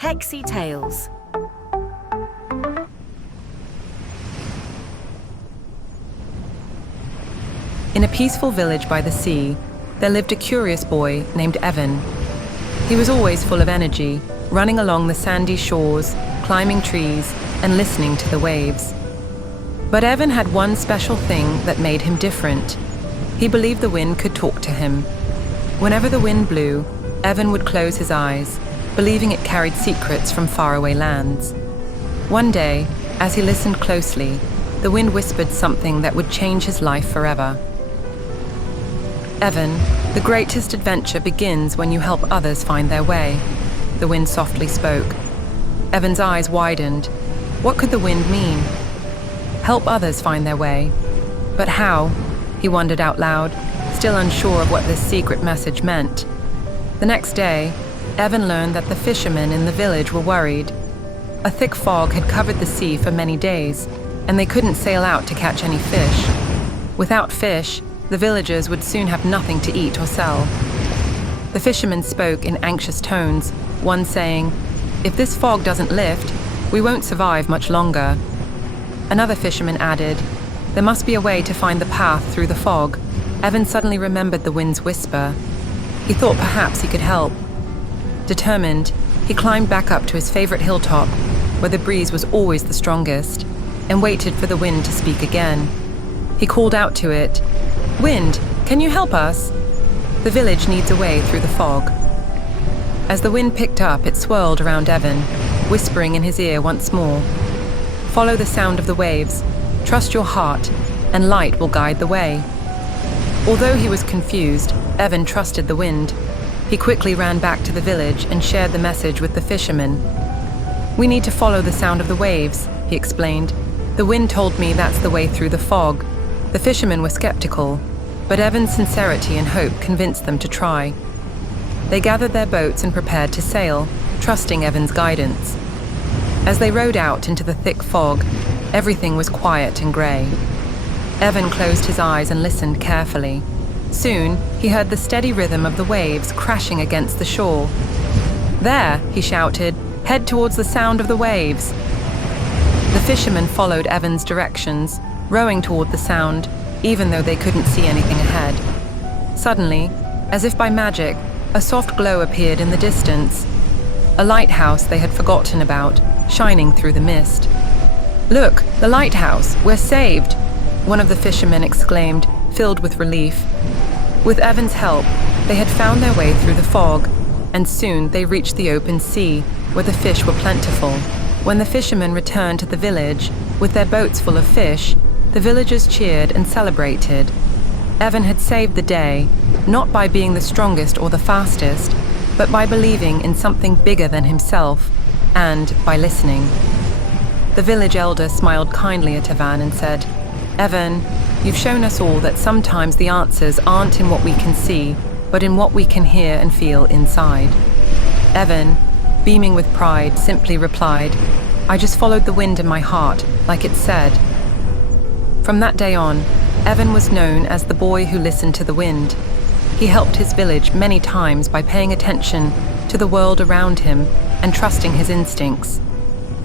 Hexy Tales. In a peaceful village by the sea, there lived a curious boy named Evan. He was always full of energy, running along the sandy shores, climbing trees, and listening to the waves. But Evan had one special thing that made him different. He believed the wind could talk to him. Whenever the wind blew, Evan would close his eyes, believing it carried secrets from faraway lands. One day, as he listened closely, the wind whispered something that would change his life forever. Evan, the greatest adventure begins when you help others find their way, the wind softly spoke. Evan's eyes widened. What could the wind mean? Help others find their way. But how? He wondered out loud, still unsure of what this secret message meant. The next day, Evan learned that the fishermen in the village were worried. A thick fog had covered the sea for many days, and they couldn't sail out to catch any fish. Without fish, the villagers would soon have nothing to eat or sell. The fishermen spoke in anxious tones, one saying, "If this fog doesn't lift, we won't survive much longer." Another fisherman added, "There must be a way to find the path through the fog." Evan suddenly remembered the wind's whisper. He thought perhaps he could help. Determined, he climbed back up to his favorite hilltop, where the breeze was always the strongest, and waited for the wind to speak again. He called out to it, "Wind, can you help us? The village needs a way through the fog." As the wind picked up, it swirled around Evan, whispering in his ear once more, "Follow the sound of the waves, trust your heart, and light will guide the way." Although he was confused, Evan trusted the wind. He quickly ran back to the village and shared the message with the fishermen. "We need to follow the sound of the waves," he explained. "The wind told me that's the way through the fog." The fishermen were skeptical, but Evan's sincerity and hope convinced them to try. They gathered their boats and prepared to sail, trusting Evan's guidance. As they rowed out into the thick fog, everything was quiet and grey. Evan closed his eyes and listened carefully. Soon, he heard the steady rhythm of the waves crashing against the shore. "There," he shouted, "head towards the sound of the waves." The fishermen followed Evan's directions, rowing toward the sound, even though they couldn't see anything ahead. Suddenly, as if by magic, a soft glow appeared in the distance. A lighthouse they had forgotten about, shining through the mist. "Look, the lighthouse! We're saved!" one of the fishermen exclaimed, filled with relief. With Evan's help, they had found their way through the fog, and soon they reached the open sea, where the fish were plentiful. When the fishermen returned to the village, with their boats full of fish, the villagers cheered and celebrated. Evan had saved the day, not by being the strongest or the fastest, but by believing in something bigger than himself, and by listening. The village elder smiled kindly at Evan and said, "Evan, you've shown us all that sometimes the answers aren't in what we can see, but in what we can hear and feel inside." Evan, beaming with pride, simply replied, "I just followed the wind in my heart, like it said." From that day on, Evan was known as the boy who listened to the wind. He helped his village many times by paying attention to the world around him and trusting his instincts.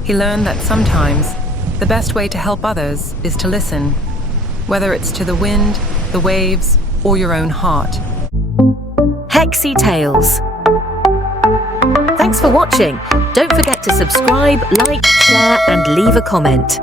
He learned that sometimes the best way to help others is to listen, whether it's to the wind, the waves, or your own heart. Hexy Tales. Thanks for watching. Don't forget to subscribe, like, share, and leave a comment.